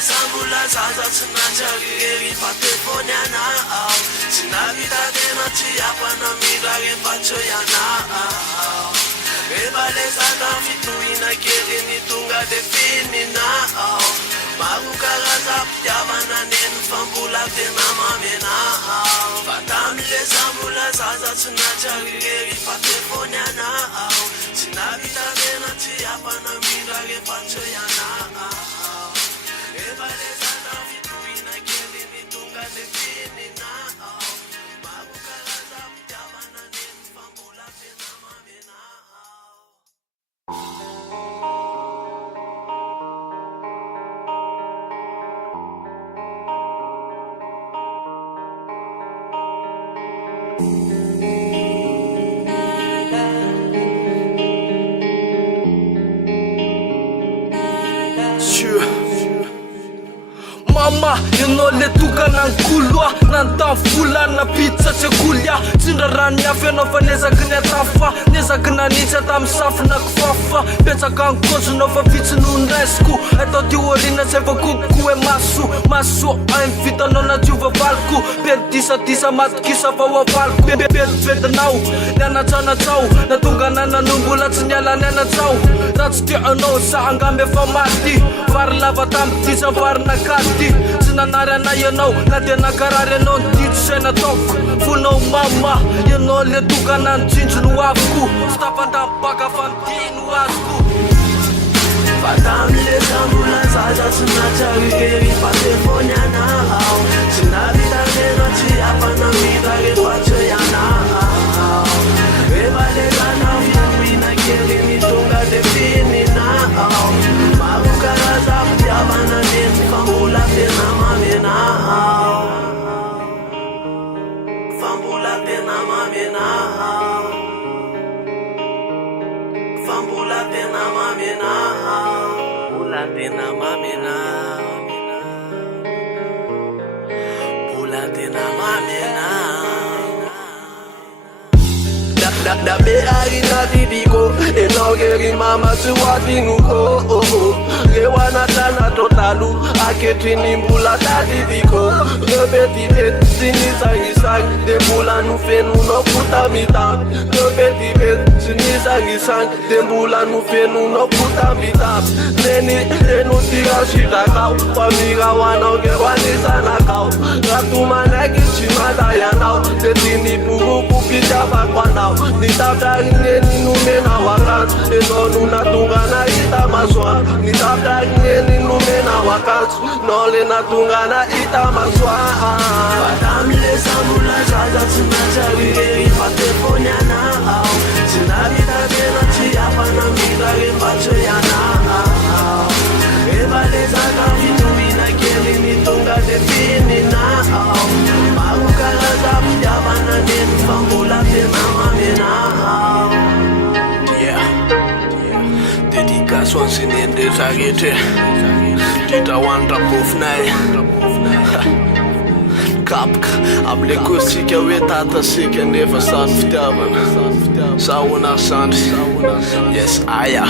sambola zaza tsy natsary fa telefony anao tsy navita tena tsy ampanamira rehefa tseo ianao rehefa le zaka fitohina kely ny tonga de fininao maro karaza mpitiavana neny fa mbola tena mamenao fa tamile sambola zaza tsy natsary fa telefony anao tsy navita tena tsy ampanamira rehefa tseo ianao rehefa le zaka fitohina kely ny tonga de fininao maro karaza mpitiavana neny fa mbola tena mamenao. Mama, ianao le tokan'ankoloa nantavolana pizza tsy akolia tsindrarany afy ianao fa nezaky ny atafa nezaky nanitsy tamy safina kifafa petsaka ankonjonao fa fitsinondraisiko atao tiorina tsy efa kokoko hoe maso ainy vitanao nadiova valiko petisadisa matokisa fa hoavaliko petipetinao nianatsanatsao natonga nananongola tsy niala ny anatsao raha tsy tianao sa angamy efa maty vary lava tamy tisa varina katy tsy nanary anay ianao na tena karary ianao nitito say nataoko fonao mama ianao le tokana nitsinjo no aviko tsy tafatambaka fa nitino azoko fa tamile sambola zaza tsy natsary fa telefony anao tsy navita tena tsy ampanamira rehefa tseo ianao rehefa le zaka fitohina kely ny tonga de fininao maro karaza mpitiavana neny fa mbola tena mamenao fa mbola tena mamenao fa mbola tena mamenao mbola tena mamenao mbola tena mamenao da be arina didiko enao geri mama tsy hoadinoko rewana tana totalu aketriny mbola tadidiko repetipety sy nisangisany de mbola nofenonao fotamitamy repetipety sy nisangisany de mbola nofenonao fotamitamy neny enotirasitakao fa mirao anao geroanisanakao ratomanaiky tsy manday anao de tiniporoko fitiavako anao nitaptarineny nomenao akanjo enao no natonga nahita masoandro nitaptarineny nomenao akanjo nao le natonga nahita masoandro fa tamile sambola zaza tsy natsary fa telefony anao tsy navita tena tsy ampanamira rehefa tseo ianao rehefa le zaka fitohina kely ny tonga de fininao maro karaza mpitiavana neny fa mbola tena mamenao dédicace ho an'zany rehetra rehetra indrindra ho any rabofinay kapoka amile kosika hoe tatasika nefa sany fitiavana sahoana sandry yes aya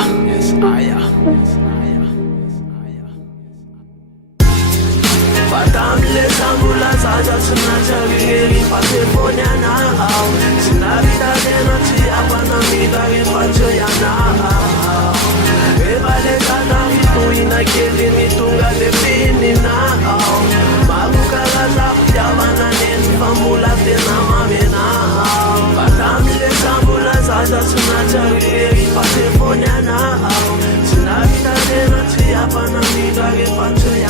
fa tamile sambola zaza tsy natsary fa telefony anao tsy navita tena tsy ampanamira rehefa tseo ianao rehefa le zaka fitohina kely ny tonga de fininao maro karaza mpitiavana neny fa mbola tena mamenao fa tamile sambola zaza tsy natsary fa telefony anao tsy navita tena tsy ampanamira rehefa tseo